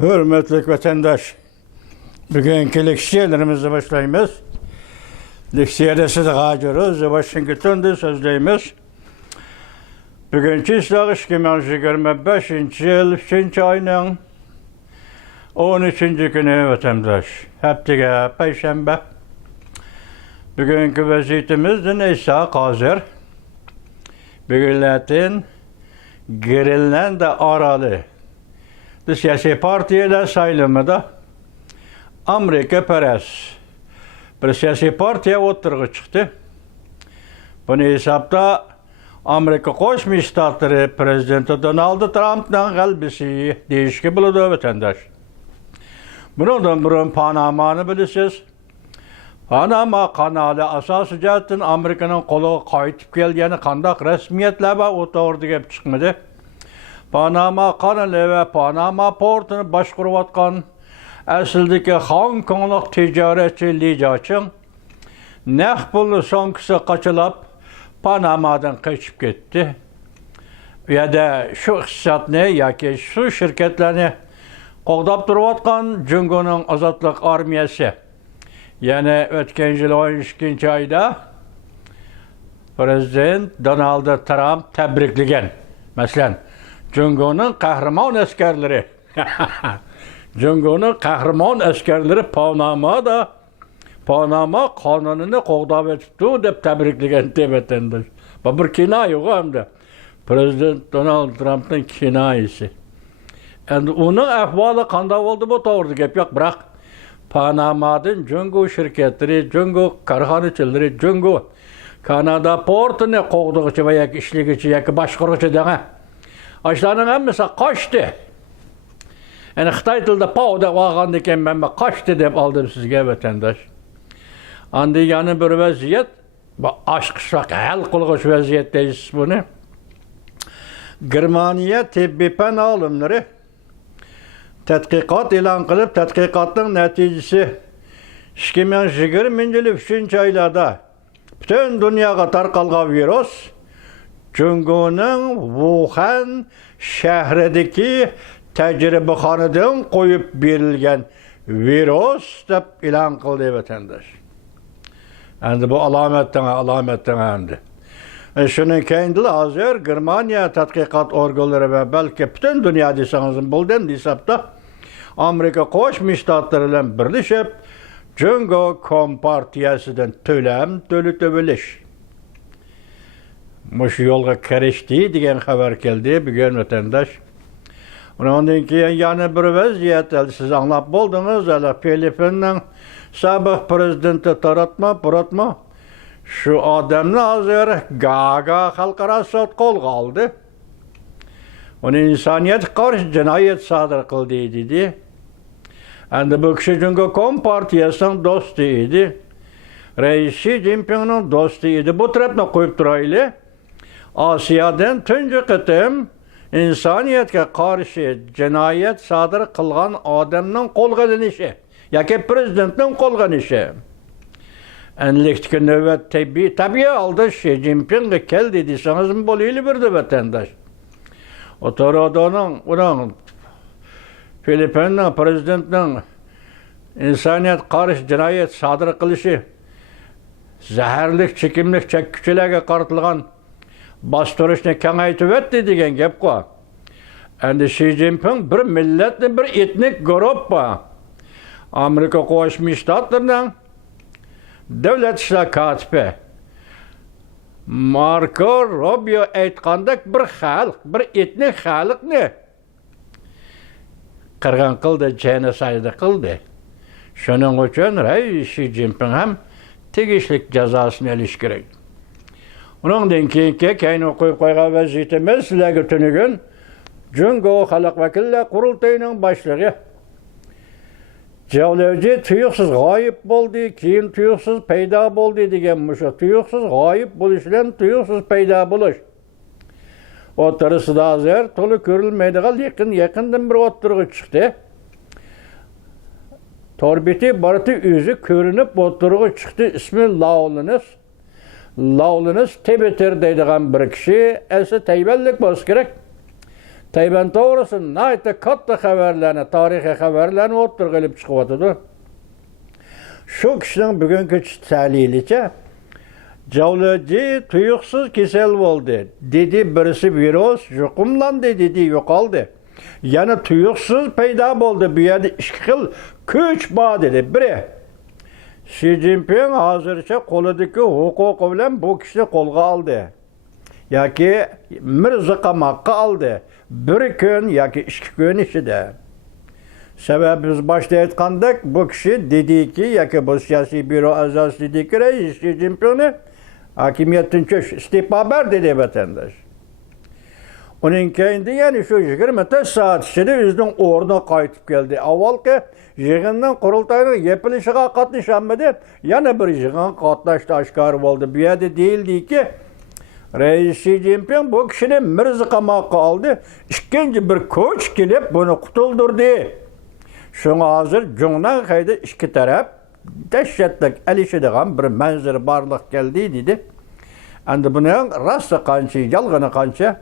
Hürmetli vatandaş, bugünkü leksiyalarımızı başlayımız. Leksiyada sizi ağacırız, Washington'da sözleyimiz. Bugünkü İslah 2025 yıl 3. ayının 13. günü vatandaş. Haftaga Perşembe. Bugünkü vaziyetimizden İsa Kazır. Bugünlerin gerilen de aralı. Siyasi partiyeler sayılımında Amerika Perez bir siyasi partiye oturgu çıktı. Bunu hesapta Amerika Koşmuş Ştatları Prezidenti Donald Trump'dan galbisi değişki buludu vatandaş. Bundan burun Panama'nı bilirsiniz. Panama kanalı asası cihetten Amerika'nın kolu kayıtıp geldiğini kandak resmiyetle oturdu gibi çıkmadı. Panama kanalı ve Panama portunu başkuruvatkan asildeki Hong Kong'luk ticaretçi Li Jiaqing naq pulni so'ngkisi qaçılab Panama'dan kaçıp gitti. Ya da şu iqtisodni yoki şu şirketlerini qo'g'dab turayotgan Jungo'nun Azadlık Armiyasi. Yani o'tgan yil 12 ayda Prezident Donald Trump tabriklagan. Masalan, Jungo'nun kahraman askerleri. Jungo'nun kahraman askerleri Panama kanununu qo'g'dab etibdi deb tabriklagan vatandaş. Bu bir kinoya yo'q hamda. Prezident Donald Trump'ning kinoyasi. Endi uning ahvoli qanday bo'ldi bu to'g'ri gap yo'q, biroq Panamadan Jungo şirketleri, Jungo korxonachilari, Jungo Kanada portini qo'g'dug'ichi va yoki ishlagichi yoki boshqaruvchi degan ashlarning hammasi qochdi. Yani Xitoy tilida "pao" deb olgan ekan, men qochdi deb oldim sizga vatandaş. Andi yana bir vaziyat, bu aşqishaq hal qilg'ich vaziyatdaysiz buni. Germaniya tibbiy fan olimlari tadqiqot e'lon qilib, tadqiqotning natijasi 2020 yil 3 oylarda butun dunyoga tarqalgan virus Jungo'nun Wuhan shahridagi tajribaxonadan qo'yib berilgan virus deb e'lon qildi vatandaş. Endi bu alomatdan endi. Şunun keyinli hozir Germaniya tadqiqot organlari ve belki bütün dünya desangiz bo'ldim hesapda Amerika Qo'shma Shtatlari bilan birlashib Jungo kompartiyasidan to'lab bilish. Mush yo'lga kirishdi degan xabar keldi bugun vatandaş. Ondan keyin yana bir vaziyat siz anlab bo'ldingiz, Filipinning sobiq prezidenti Taratma şu adamni hozir Gaga xalqaro sud qo'lga oldi. Uni insoniyatga qarshi jinoyat sodir qildi dedi. Endi bu kishi Jungo kompartiyasining do'sti edi. Reis Xi Jinpingning do'sti edi. Bu tarafni qo'yib turaylik. Osiyodan tunji qitim insoniyatga qarshi jinoyat sodir qilgan odamning qo'lga olinishi yoki prezidentning qo'lga olinishi. Enlikdeki nöbet tabii aldı Xi Jinping geldi desangiz mi bo'layli birdi vatandaş. O onun Filipinning prezidentining insoniyat qarshi jinoyat sodir qilishi zaharlik chekimlik chekuvchilarga qaratilgan bostirishni kengaytib o'tdi degan gap qo'y. Endi Xi Jinping bir millatni bir etnik guruh Amerika Qo'shma Shtatlarining Devlet İşler katibi Marco Rubio aytgandek bir xalq, bir etnik xalqni qirg'in qildi, genocide qildi. Shuning uchun Xi Jinping ham tegishli jazosini olishi kerak. Undan keyin qo'yib qo'ygan vaziyatimiz sizlarga tunugun Jungo xalq vakillar qurultayining boshlig'i Jeoloji tuyuqsiz g'oyib bo'ldi, keyin tuyuqsiz paydo bo'ldi degan mushu tuyuqsiz g'oyib bo'lish bilan tuyuqsiz paydo bo'lish. O'tirisida hozir to'liq ko'rilmaydigan yaqindan bir o'tirg'i chiqdi. Torbeti barati o'zi ko'rinib o'tirg'i chiqdi. Ismi Laulinus Tebeter deydigan bir kishi, asli Tayvanlik bo'lsa kerak. Tayban doğrusu nayta katta haberlerini, tarihi haberlerini oturgılıp çıkıvatıdı. Şu kişinin bugünkü talilice Cavlıcı tuyuksuz kesel oldu. Dedi birisi virüs yukumlandı dedi yokaldı. Yani tuyuksuz peyda oldu. Bir yerde iki yıl küç bağ dedi. Biri Xi Jinping hazırca koludaki hukuku bilen bu kişi kolga aldı. Yaki mırzıkamakka aldı. Bir gün yaki iki gün içinde. Sebebi biz başta etkandık bu kişi dedi ki yaki bu siyasi büro azası dedi ki reis Xi Jinping'e hakimiyetin çöş istifa ver dedi vatandaş. Onun kendi yani şu 20 saat içinde yüzden orada kayıtıp geldi. Avvalki yığından kurultayının yapılışına katlaşamadı. Yani bir yığın katlaştı aşkar oldu. Bir yerde değildi ki Reis Xi Jinping bu kişinin mırzıkamakı aldı. İkinci bir koç gelip bunu kutuldurdu. Şuna hazır cüngden kaydı iki taraf dehşetlik elişidiğen bir manzara barlık geldi dedi. Endi bunun rastı kançı, yalgını kançı,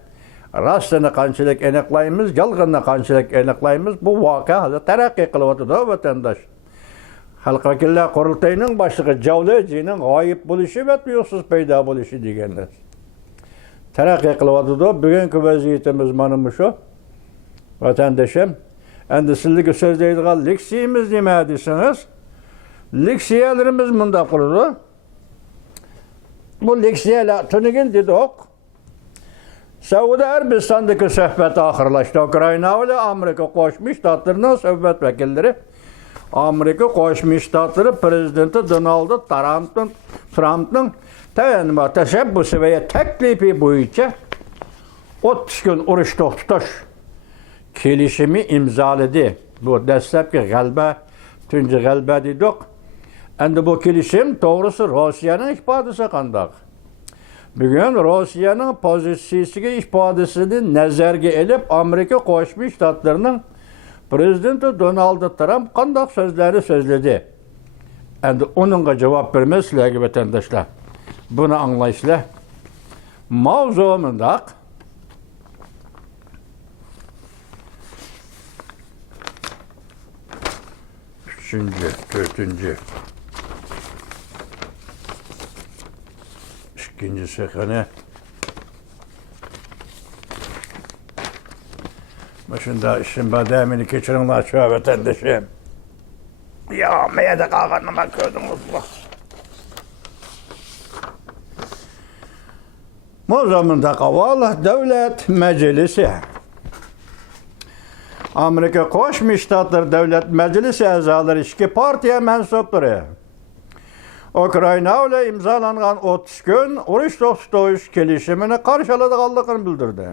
rastını kançılık eneklayımız, yalgını kançılık eneklayımız bu vakıa hazır terakki kılıvatı da vatandaş. Halk Vakiller Kurultayı'nın başlığı Cavlıcı'nın gayip buluşu ve tuyuksuz peyda buluşu degenler. Terakki kılıvatı da bugünkü vaziyetimiz manımı şu. Vatandaşım, endi sizlik söz deydiğin liksiyimiz nime desiniz? Liksiyelerimiz munda kurdu. Bu liksiyeler tünügün dedik. Suudi Arabistan'daki sohbet ahırlaştı. Ukrayna ile Amerika Koşmuş Ştatları'nın sohbet vekilleri. Amerika Koşmuş Ştatları Prezidenti Donald Trump'ın teşebbüsü veya teklifi boyunca 30 gün oruç tutuş kelişimi imzaladı. Bu destekli galba, tüncü galba dedik. Endi bu kelişim doğrusu Rusya'nın ifadesi kandak. Bugün Rusya'nın pozisiyasiga ifadesini nazarga elip Amerika Qo'shma Shtatlarining prezidenti Donald Trump qanday so'zlarni so'zladi. Endi onunga javob bermay sizlarga vatandoshlar. Buni anglaysizlar. Mavzu mundaq. Üçüncü, dördüncü. İkincisi hani başında işin bademini geçirinler şu vatandaşım. Ya meyede kalkanıma gördünüz mü? Bu zamanda kavala devlet meclisi. Amerika Qo'shma Shtatlar Devlet Meclisi azaları iki partiya mensupları. Ukrayna ile imzalangan 30 gün oruç tutuş kelişimini karşıladıklarını bildirdi.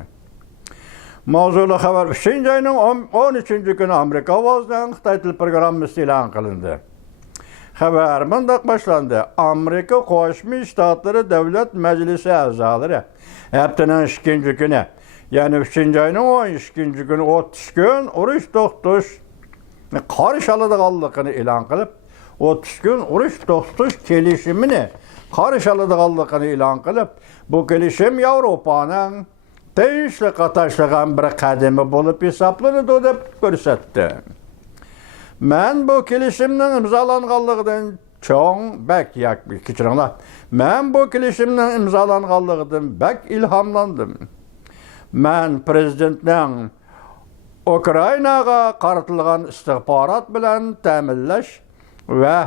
Mavzulu haber 3. ayının 13. günü Amerika Ovası'nın Xitay dil programması ilan kılındı. Haber mındak başlandı. Amerika Qo'shma Shtatları Devlet Meclisi azaları haftanın 2. günü yani 3. ayının 12. günü 30 gün oruç tutuş karşıladıklarını ilan kılıp 30 gün oruç tutuş kelişimini karşıladıklarını ilan kılıp bu kelişim Avrupa'nın değişli kataşlıgan bir kademi bulup hesaplanıdı dep görsetti. Men bu kelişimden imzalanganlığından çoğun bek yak keçirinler. Men bu kelişimden imzalanganlığından bek ilhamlandım. Men prezidentning Ukraynaga qaratılgan istihbarat bilan ta'minlash ve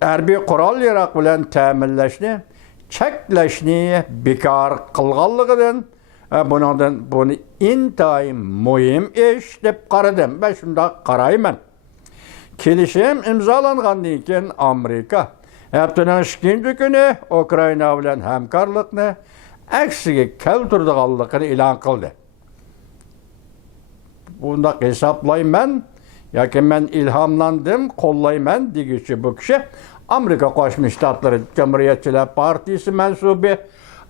harbiy qurol-yarog' bilan ta'minlashni cheklashni bekor qilganligidan bunu intayin muhim ish deb qaradim. Ben shunday qarayman. Kelishim imzolangandan keyin Amerika haftaning 2. kuni Ukrayna bilan hamkorlikni aksiga keltirdiganligini e'lon qildi. Bunda hesaplayman yoki men ilhamlandim, qo'llayman deguchi bu kishi Amerika Qo'shma Shtatlari Jamhuriyatchilar Partiyasi mansubi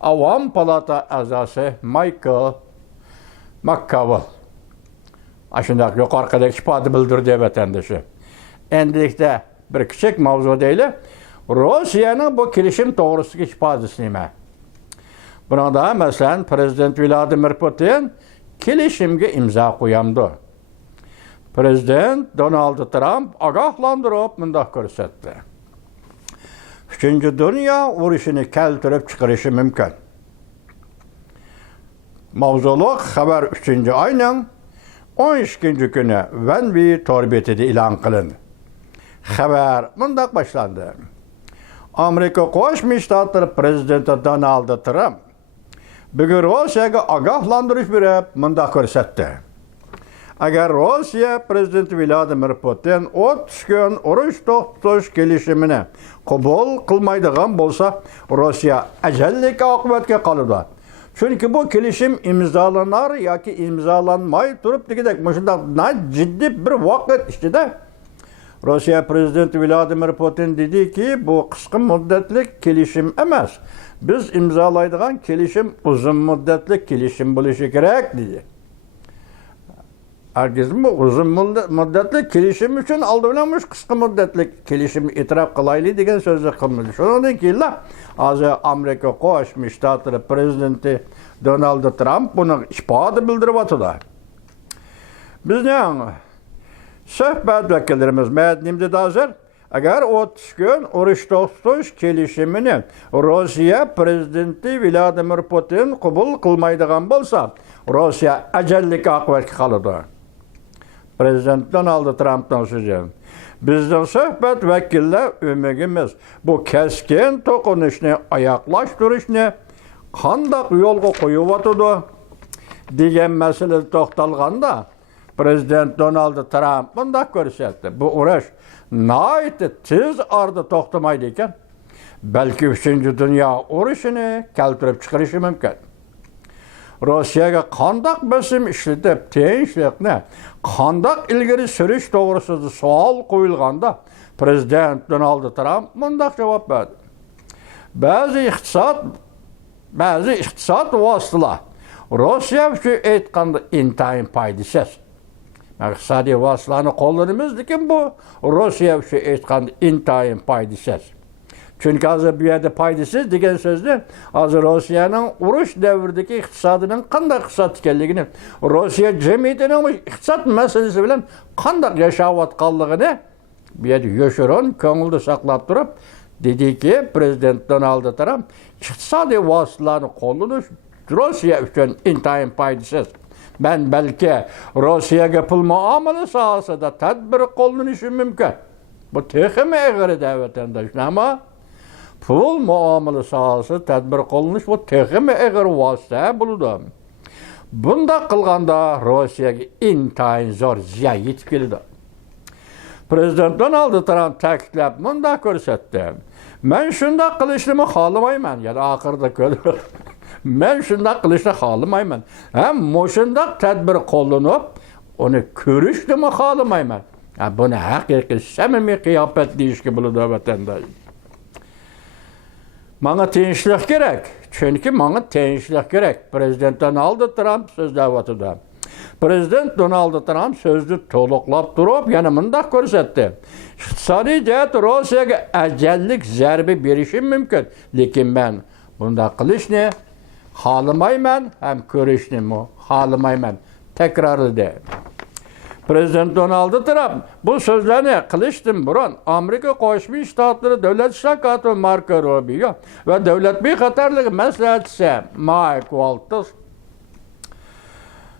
Avam Palata a'zosi Michael McConnell. Ashunday yuqoridagi ifodani bildirdi vatandoshi. Endilikda bir kichik mavzu deyli. Rossiyaning bu kelishim to'g'risidagi ifodasi nima? Bunda masalan Prezident Vladimir Putin kelishimge imza qo'yamdi. Prezident Donald Trump agahlandırıp mındak ko'rsatdi. 3. Dünya urushini keltirib chiqarishi mumkin. Mavzuluq xabar 3. ayning 12. kuni Vanvi torbetida e'lon qilindi. Xabar mundaq boshlandi. Amerika Qo'shma Shtatlari prezidenti Donald Trump bugun Rossiyaga ogohlantirish berib mundaq ko'rsatdi. Agar Rossiya prezidenti Vladimir Putin 30 kun urush to'xtatish kelishimini qabul qilmaydigan bo'lsa, Rossiya ajallik oqibatga qoladi. Chunki bu kelishim imzolanar yoki imzolanmay turib degidek shunday jiddiy bir vaqt ichida Rossiya prezidenti Vladimir Putin dediki, bu qisqa muddatli kelishim emas. Biz imzolaydigan kelishim uzun muddatli kelishim bo'lishi kerak dedi. Herkesin bu uzun müddetli kelişim için aldırılmış kısa müddetli kelişimi itiraf kılaylı degan sözü kılmadı. Şundan keyin azı Amerika Qo'shma Shtatlari prezidenti Donald Trump bunu isbotini bildirib atdı. Bizning suhbat vakillarimiz ma'nimda hazır. Agar 30 kun urush to'xtatish kelishimini Rossiya prezidenti Vladimir Putin qabul qilmaydigan bo'lsa, Rossiya ajallik oqibatga qoladi. Prezident Donald Trump'dan sözü. Bizden söhbət vəkillər ümidimiz bu keskin toqunuşni ayaqlaşdırışni qandaq yolga qo'yib atıdı degan masala to'xtalganda Prezident Donald Trump bundaq ko'rsatdi. Bu urush nihoyatda tez orada to'xtamaydi ekan. Balki 3. Dünya urushini keltirib chiqarishi mumkin. Rossiyaga qandaq bosim ishlatib, tinchlikni qandaq ilgari surish to'g'risida savol qo'yilganda Prezident Donald Trump mundaq javob berdi. Ba'zi iqtisod vositalar Rossiya uchun aytganda intayin foydasiz. Iqtisodiy vositalarni qo'llanamiz, lekin bu Rossiya uchun aytganda intayin foydasiz. Çünkü hazır bir yerde faydasız degan sözde hazır Rossiyanın urush davridagi iqtisodining qanday iqtisod ekanligini, Rossiya jamiyatining iqtisod masalasi bilan qanday yashayotganligini bu yerda yoshirin ko'ngilda saqlab turib, dediki Prezident Donald Trump iqtisodiy vositalarni qo'llanish Rossiya uchun intayin foydasiz. Ben belki Rossiyaga pul muomala sohasida tadbir qo'llanishi mumkin. Bu texmi eg'iri vatandoshlar, ama pul muomala sohasi tadbir qilinish bu texmi eg'ir vosita bo'ladi. Bunda qilganda Rossiyaga intayin zo'r ziyon yetib keladi. Prezident Donald Trump ta'kidlab bunda ko'rsatdi. Men shunday qilishni xohlamayman, yana oxirida ko'rdi. Men shunday qilishni xohlamayman. Ham shunday tadbir qo'llanib, uni ko'rishni xohlamayman. Buni haqiqiy samimiy qiyofat deyishga bo'ladi vatandosh. Bana tinchlik kerak. Çünkü bana tinchlik kerak. Prezident Donald Trump so'zlayotdi. Prezident Donald Trump so'zni to'liqlab turib, yana mundaq ko'rsatdi. Iqtisodiy jihat Rossiyaga ajallik zarba berishi mumkin, lekin men bundaq qilishni xohlamayman, ham ko'rishni xohlamayman. Takrorladi. Prezident Donald Trump bu sözlerini qilishdan burun Amerika Qo'shma Shtatlari davlat ishlar katibi Marco Rubio va davlat bexatarligi maslahatchisi Mike Waltz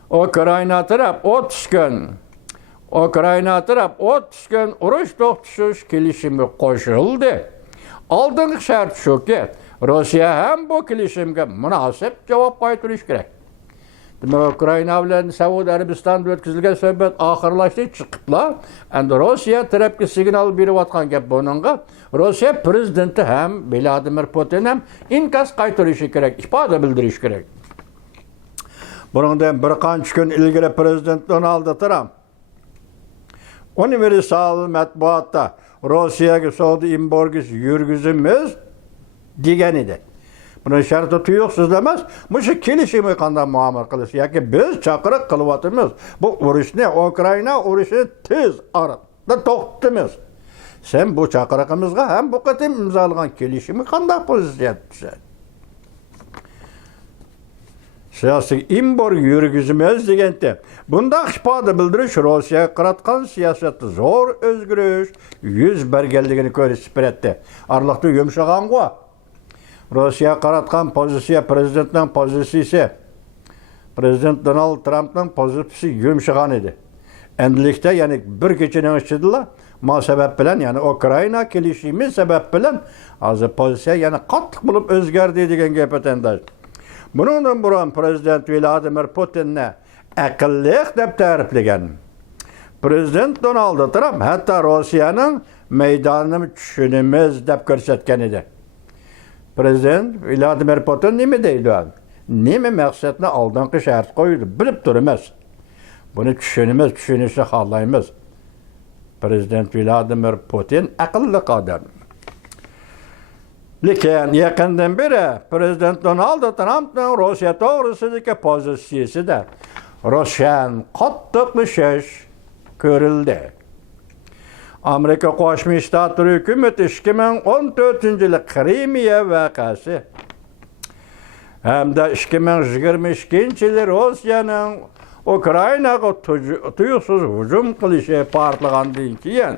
Ukraina taraf 30 kun urush to'xtatish kelishimi qo'shildi. Oldingi shart shuki, Rossiya ham bu kelishimga munosib javob qaytarishi kerak. Ukraina bilan Saudiya Arabistonida o'tkazilgan suhbat oxirlashdi chiqiblar. Endi Rossiya tarafga signal berayotgan gap buningga Rossiya prezidenti ham Vladimir Putin ham inkas qaytarishi kerak, ifoda bildirishi kerak. Bundan bir qancha kun ilgari Prezident Donald Trump universal matbuotda Rossiyaga savdo embargosi yurgizamiz degan edi. Buni sharti tuyuqsiz emas, mushu kelishimga qanday muomala qilish yoki biz chaqiriq qilyapmiz. Bu urushni, Ukraina urushini tez orada to'xtatamiz. Sen bu chaqiriqimizga ham bu qatim imzolagan kelishimga qanday pozitsiya tutsan? siyasi impor yürgüzmez degende. Bunda ifade bildiriş Rossiya qaratqan siyasatı zor özgürüş yüz bergelligini ko'rsatib beradi. Arlıqda yumshag'an-ku. Rossiya qaratqan pozitsiya prezidentning pozitsiyasi. Prezident Donald Trump'ning pozitsiyasi yumshag'an edi. Endilikda yani bir kechining ichida ma sebep bilan yani Ukraina kelishimi sebep bilan hozir pozitsiya yana qattiq bo'lib o'zgardi degan gap etandir. Bundan burun Prezident Vladimir Putinni aqlliq deb ta'riflagan. Prezident Donald Trump hatto Rossiyaning maydonini tushunimiz deb ko'rsatgan edi. Prezident Vladimir Putin nima deydi? Nima maqsadni oldingi shart qo'ydi? Bilib turamiz. Buni tushunishni xohlaymiz. Prezident Vladimir Putin aqlli odam. Lekin yaqindan beri Prezident Donald Trumpning Rossiya to'g'risidagi pozitsiyasida Rossiyan qattiqlashish ko'rildi. Amerika Qo'shma Shtatlar hukumati 2014-yil Krimiya voqeasi hamda 2022-yil Rossiyaning Ukrainaga tuyuqsiz hujum qilishi portlagandan keyin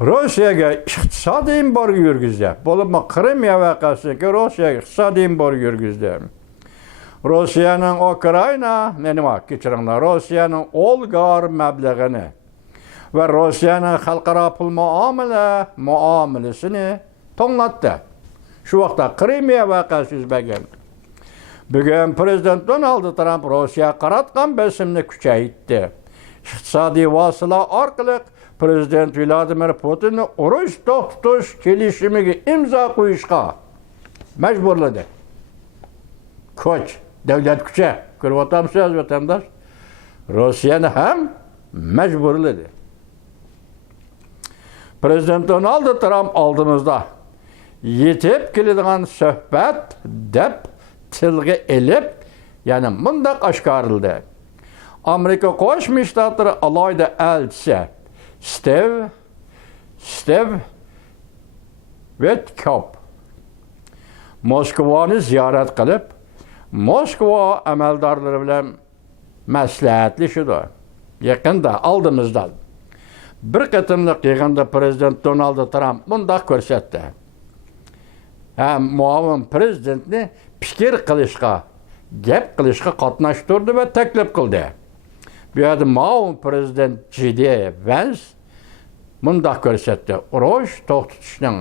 Rossiyaga iqtisodiy embargo yurgizdi. Bo'lib Krimiya voqeasiga Rossiyaga iqtisodiy embargo yurgizdi. Rossiyaning Ukraina, kechiringlar, Rossiyaning olgar mablag'ini va Rossiyaning xalqaro pul muomalasini to'nglatdi. Shu vaqtda Krimiya voqeasi yuz bergan. Bugun Prezident Donald Trump Rossiya qaratgan bosimni kuchaytirdi. Iqtisodiy vositalar orqali Prezident Vladimir Putinni urush to'xtatish kelishimiga imzo qo'yishga majburladi. Kuch, davlat kuchi, ko'ryapsizlar vatandosh. Rossiyani ham majburladi. Prezident Donald Trump oldimizda yetib keladigan suhbat deb tilga elib, ya'ni mundaq oshkorildi. Amerika Qo'shma Shtatlari alohida elchisi Steve Witkoff Moskvani ziyorat qilib, Moskva amaldorlari bilan maslahatlashdi. Yaqinda oldimizda bir qatimliq yig'inda Prezident Donald Trump bunday ko'rsatdi. Muavin prezidentni fikr qilishga, gap qilishga qatnashtirdi va taklif qildi. Bu yerda muavin prezident J.D. Vance bunday ko'rsatdi. Urush to'xtatishning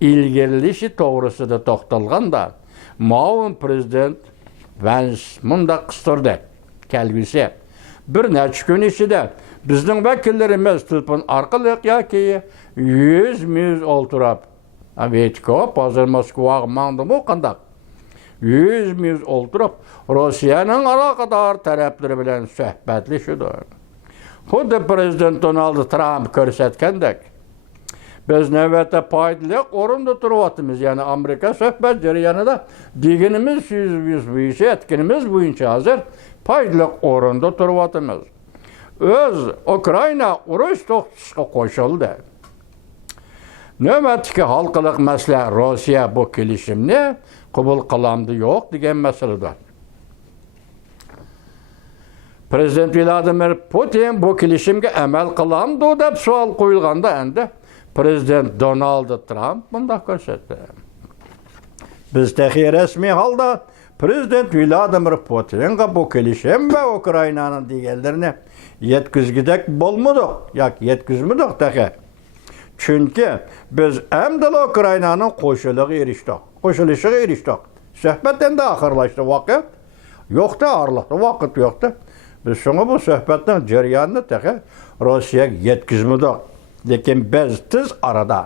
ilgirilishi to'g'risida to'xtalganda muavin prezident Vance bunday qistirdi. Kelgusi bir necha kun ichida bizning vakillarimiz telefon orqali yoki yüz o'ltirib, Witkoff hozir Moskvaga mangdimi qandaq? Yüz o'ltirib Rossiyaning aloqador taraflari bilan suhbatlashdi. Xuddi Prezident Donald Trump ko'rsatgandek, biz navbatda foydali o'rinda turyapmiz. Ya'ni Amerika suhbat jarayonida deganimiz bo'yicha, aytganimiz bo'yicha hozir foydali o'rinda turyapmiz. O'z Ukraina urush to'xtatishga qo'shildi. Navbatdagi xalqaro masala Rossiya bu kelishimni qabul qilamdi yo'q degan masaladir. Prezident Vladimir Putin bu kelishimga amal qilamdi deb savol qo'yilganda endi Prezident Donald Trump bunday ko'rsatdi. Biz rasmiy holda Prezident Vladimir Putinga bu kelishim va Ukrainaning deganlarini yetkizgidak bo'lmadik yoki yetkizmadik taqa. Chunki biz amdala Ukrainaning qo'shilishiga erishdik. Suhbat endi oxirlashdi, vaqt yo'qda, orliqda vaqt yo'qda. Biz shunga bu suhbatning jarayonini taqa Rossiyaga yetkizmadik. Lekin biz tez arada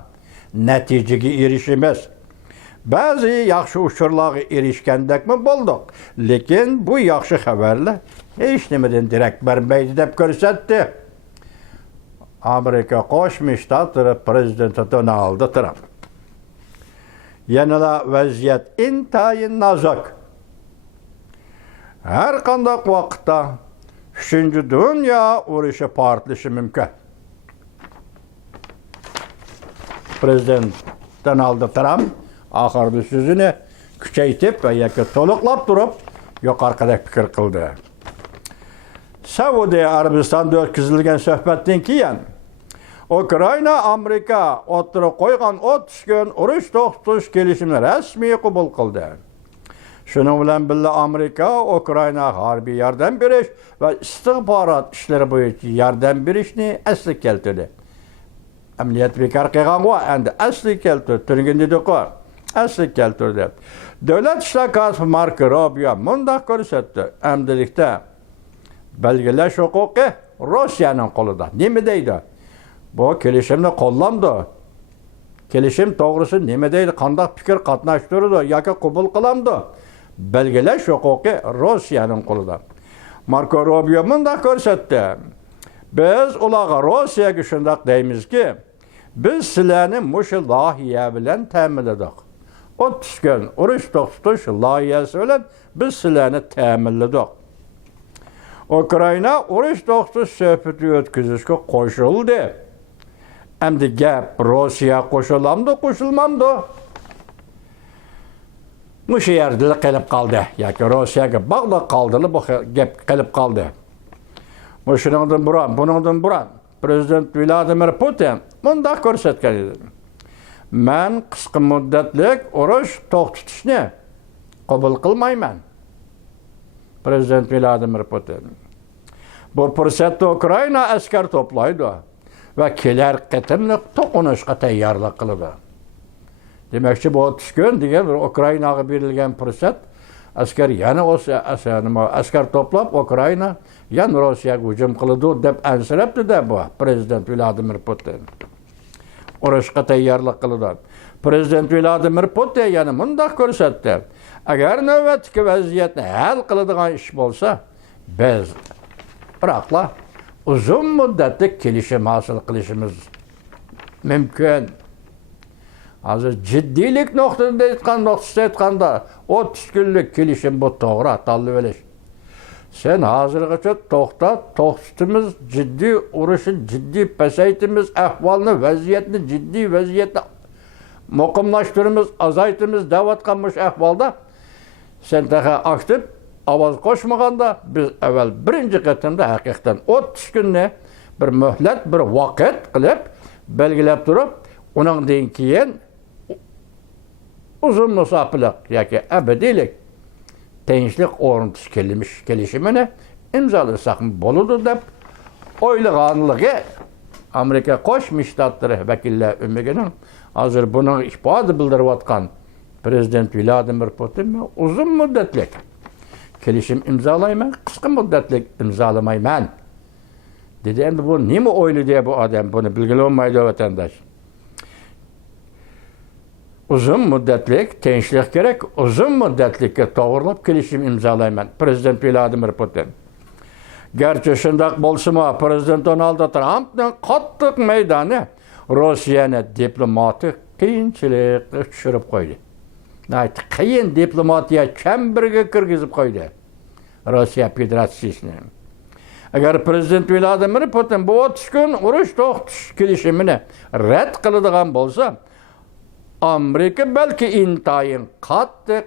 natijaga erishimiz. Ba'zi yaxshi uchurlarga erishgandakmi bo'ldik. Lekin bu yaxshi xabarlar hech nimadan darak bermaydi deb ko'rsatdi. Amerika Qo'shma Shtatlari prezidenti Donald Trump. Yanada vaziyat intayin nozik. Har qanday vaqtda 3. Dünya urushi portlashi mumkin. Prezident Donald Trump oxirgi so'zini kuchaytirib va yoki to'liqlab turib yuqorida fikr qildi. Saudiya Arabistonda o'tkazilgan suhbatdan keyin Ukraina Amerika o'tirib qo'ygan 30 kun urush to'xtatish kelishimini rasmiy qabul qildi. Shuning bilan birga Amerika Ukrainaga harbiy yordam berish va istixborot ishlari bo'yicha yordam berishni asli keltirdi. Amaliyot bekor qilgan va endi asli keltirdi. Turgan dedi-ku, asli keltirdi. Davlat ishlar katibi Marko Rubio mundaq ko'rsatdi. Amdilikda belgilash huquqi Rossiyaning qo'lida. Nima deydi? Bu kelishimni qo'llamdi. Kelishim to'g'risi nima deydi? Qanday fikr qatnashtirdi yoki qabul qilamdi? Belgilash huquqi Rossiyaning qo'lida. Marko Rubio mundaq ko'rsatdi. Biz ularga Rossiyaga shunday deymizki, biz sizlarni mushu loyiha bilan ta'minladik. 30 kun urush to'xtatish loyihasi bilan biz sizlarni ta'minladik. Ukraina urush to'xtatish suhbati o'tkazishga qo'shildi. Endi gap Rossiya qo'shilamdi, qo'shilmamdi. Mushu yerda qilib qoldi. Yoki Rossiyaga bog'liq qoldili bu gap qilib qoldi. Buningdan buran Prezident Vladimir Putin bundaq ko'rsatgan edi. Men qisqa muddatlik urush to'xtatishni qabul qilmayman. Prezident Vladimir Putin. Bu fursatda Ukraina askar to'playdi va kelar qitimni to'qinishga tayyorlik qiladi. Demakchi bu 30 kun degan Ukrainaga berilgan fursat askar yana askar to'plab Ukraina yana Rossiyaga hujum qiladi deb ansirabdi-da bu Prezident Vladimir Putin. Urushga tayyorlik qiladi. Prezident Vladimir Putin yana mundaq ko'rsatdi. Agar navbatdagi vaziyatni hal qiladigan ish bo'lsa, biz biroqla uzun muddatli kelishim hosil qilishimiz mumkin. Hozir jiddiylik nuqtasida aytganda 30 kunlik kelishim bu to'g'ri tanlab olish. Sen hozirgacha to'xtatimiz, jiddiy urushni jiddiy pasaytimiz, ahvolni, vaziyatni jiddiy vaziyatda muqimlashtiramiz, azaytimiz deyotgan mush ahvolda sen daha aktiv ovoz qo'shmaganda biz avval birinchi qatimda haqiqatan 30 kunni bir muhlat, bir vaqt qilib belgilab turib, undan keyin uzun musofalar yoki abadiylik tinchlik o'rnatish kelishimini imzolasak bo'ladi deb o'ylaganligi Amerika Qo'shma Shtatlari vakillari umigining hozir buni ifoda bildirayotgan Prezident Vladimir Putin uzun muddatlik kelishim imzolayman, qisqa muddatlik imzolamayman dedi. Endi bu nima o'yladi bu odam, buni bilgilolmaydi vatandosh. Uzun muddatlik tinchlik kerak, uzun muddatlikka to'g'rilab kelishim imzolayman Prezident Vladimir Putin. Garchi shundoq bo'lsa-mu, Prezident Donald Trumpning qattiq maydoni Rossiyani diplomatik qiyinchilikka tushirib qo'ydi. Qiyin diplomatiya chambiriga kirgizib qo'ydi Rossiya Federatsiyasini. Agar Prezident Vladimir Putin bu 30 kun urush to'xtatish kelishimini rad qiladigan bo'lsa, Amerika balki intayin qattiq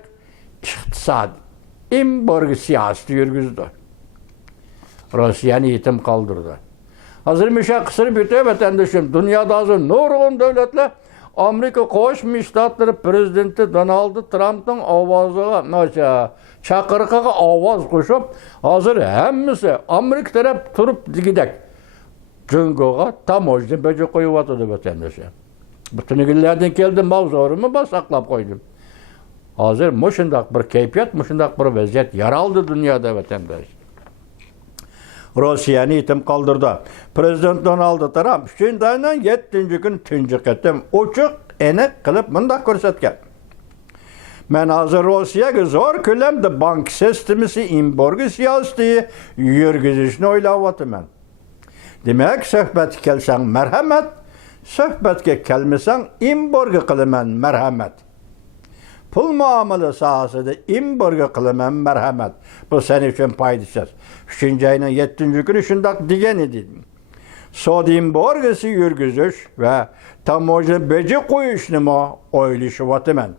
iqtisod embargo siyosati yurgizdi. Rossiyani yetim qoldirdi. Hozir misha qisirib o'tib vatandoshim, dunyoda hozir nurg'un davlatlar Amerika Qo'shma Shtatlari prezidenti Donald Trumpning ovoziga, chaqiriqiga ovoz qo'shib, hozir hammasi Amerika taraf turib digidek jungoga tamojni bajo qo'yibotdi vatandoshlar. Bütün illerden keldim, mavzuumu saqlab qo'ydim. Hozir mushundaq bir kayfiyat, mushundaq bir vaziyat yaraldi dunyoda vatandosh. Rossiyani yetim qoldirdi. Prezident Donald Trump shundan 7-kun tunji qatim ochiq, aniq qilib mundaq ko'rsatgan. Men hozir Rossiyaga zo'r ko'lamda bank sistemasi embargo siyosati yurgizishni o'ylayapman. Demak, suhbatga kelsang marhamat, suhbatga kelmasang embargo qilaman marhamat. pul muamele sahasında imburgu kılımen merhamet. Bu senin için paydasız. 3. ayının 7. günü şundak digen idi. Sodin borgası yürgüzüş ve tamoca beci koyuşnumu oylaşı vatımen.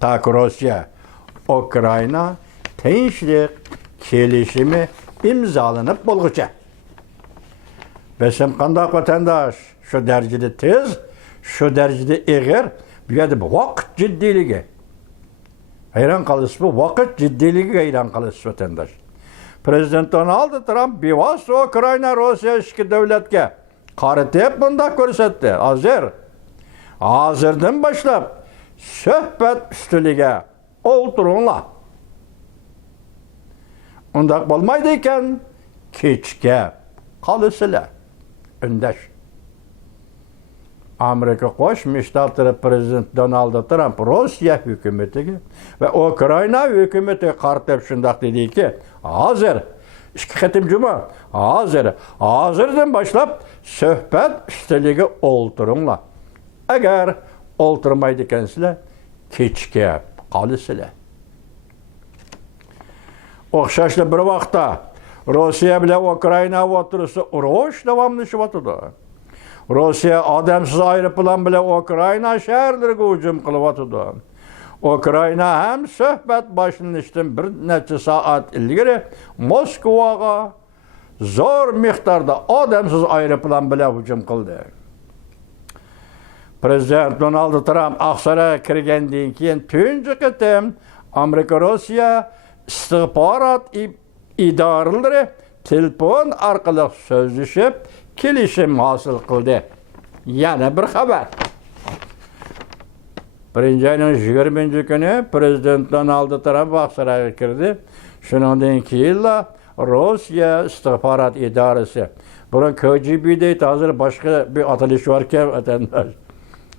Tak Rusya, Ukrayna, tinçlik kelişimi imzalanıp bulguca. Besim kandak vatandaş şu derecede tez, şu derecede eğer bir de vakit ciddiliği. Hayran kalısı bu vakit ciddiliği hayran kalısı vatandaş. Prezident Donald Trump bivas Ukrayna Rusya iki devletke qarıtı hep bunda görsetti. Hazırdan başlap söhbet üstülüge oturunla. Ondak bolmaydıyken keçke kalısıyla öndeş. Amerika Qo'shma Shtatlar Prezidenti Donald Trump Rusya hükümetiga ve Ukrayna hükümeti qartib shundoq dediki, hozir ikki qatim juma, hozirdan boshlab suhbat ustiliga o'ltiringlar. Agar o'ltirmaydi ekansizlar, kechga qolasizlar. O'xshashli bir vaqtda Rossiya bilan Ukrayna o'tirishda urush davomlashyapti. Rusya adamsız aeroplan bile Ukrayna şehirleriga hücum kılıvatıdı. Ukrayna hem söhbet başlanıştan bir neçe saat ilgiri Moskvaga zor miktarda adamsız aeroplan bile hücum kıldı. Prezident Donald Trump Aksaray'a kirgendiğin keyin tunji qitim Amerika Rusya istihbarat idoraları telefon orqali so'zlashib kelishim hosil qildi. Yana bir xabar. 1. ayning 20. kuni Prezident Donald Trump Aksaray'a kirdi. Shundan keyin Rusya istihbarat idorasi. Buni KGB deydi, hozir boshqa bir atalish bor-ku vatandosh.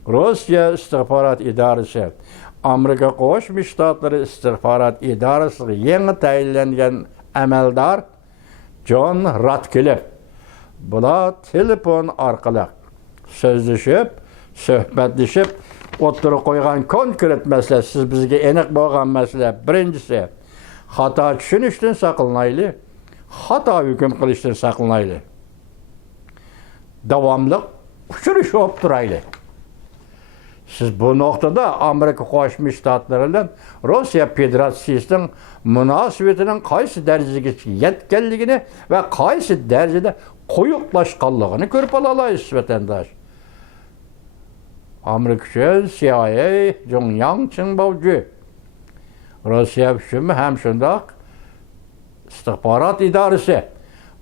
Rusya istihbarat idorasi, Amerika Qo'shma Shtatlari istihbarat idorasiga yangi tayinlangan amaldor John Ratcliffe. Bular telefon orqali so'zlashib, suhbatlashib, o'tirib qo'ygan konkret masala, siz bizga aniq bo'lgan masala. Birinchisi, xato tushunishdan saqlanaylik, xato hukm qilishdan saqlanaylik. Davomli uchrashib turaylik. Siz bu noktada Amerika Qo'shma Shtatlari bilan Rossiya Federatsiyasining munosabatining qaysi darajaga yetganligini va qaysi darajada qo'yiqlashganligini ko'rib olaysiz vatandosh. Amerika CIA, Pyongyang Çinbavcı, Rossiya hükümeti hem shundoq istihbarat idorasi.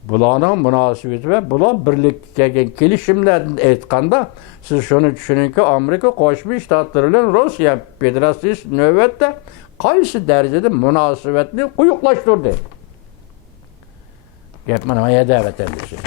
Bularning munosabati va bular birlikka kelgan kelishimlarni aytganda siz shuni tushuningki, Amerika Qo'shma Shtatlari bilan Rossiya Federatsiyasi navbatda qaysi darajada munosabatni quyuqlashtirdi. Gap mana bu yerda vatandoshlar.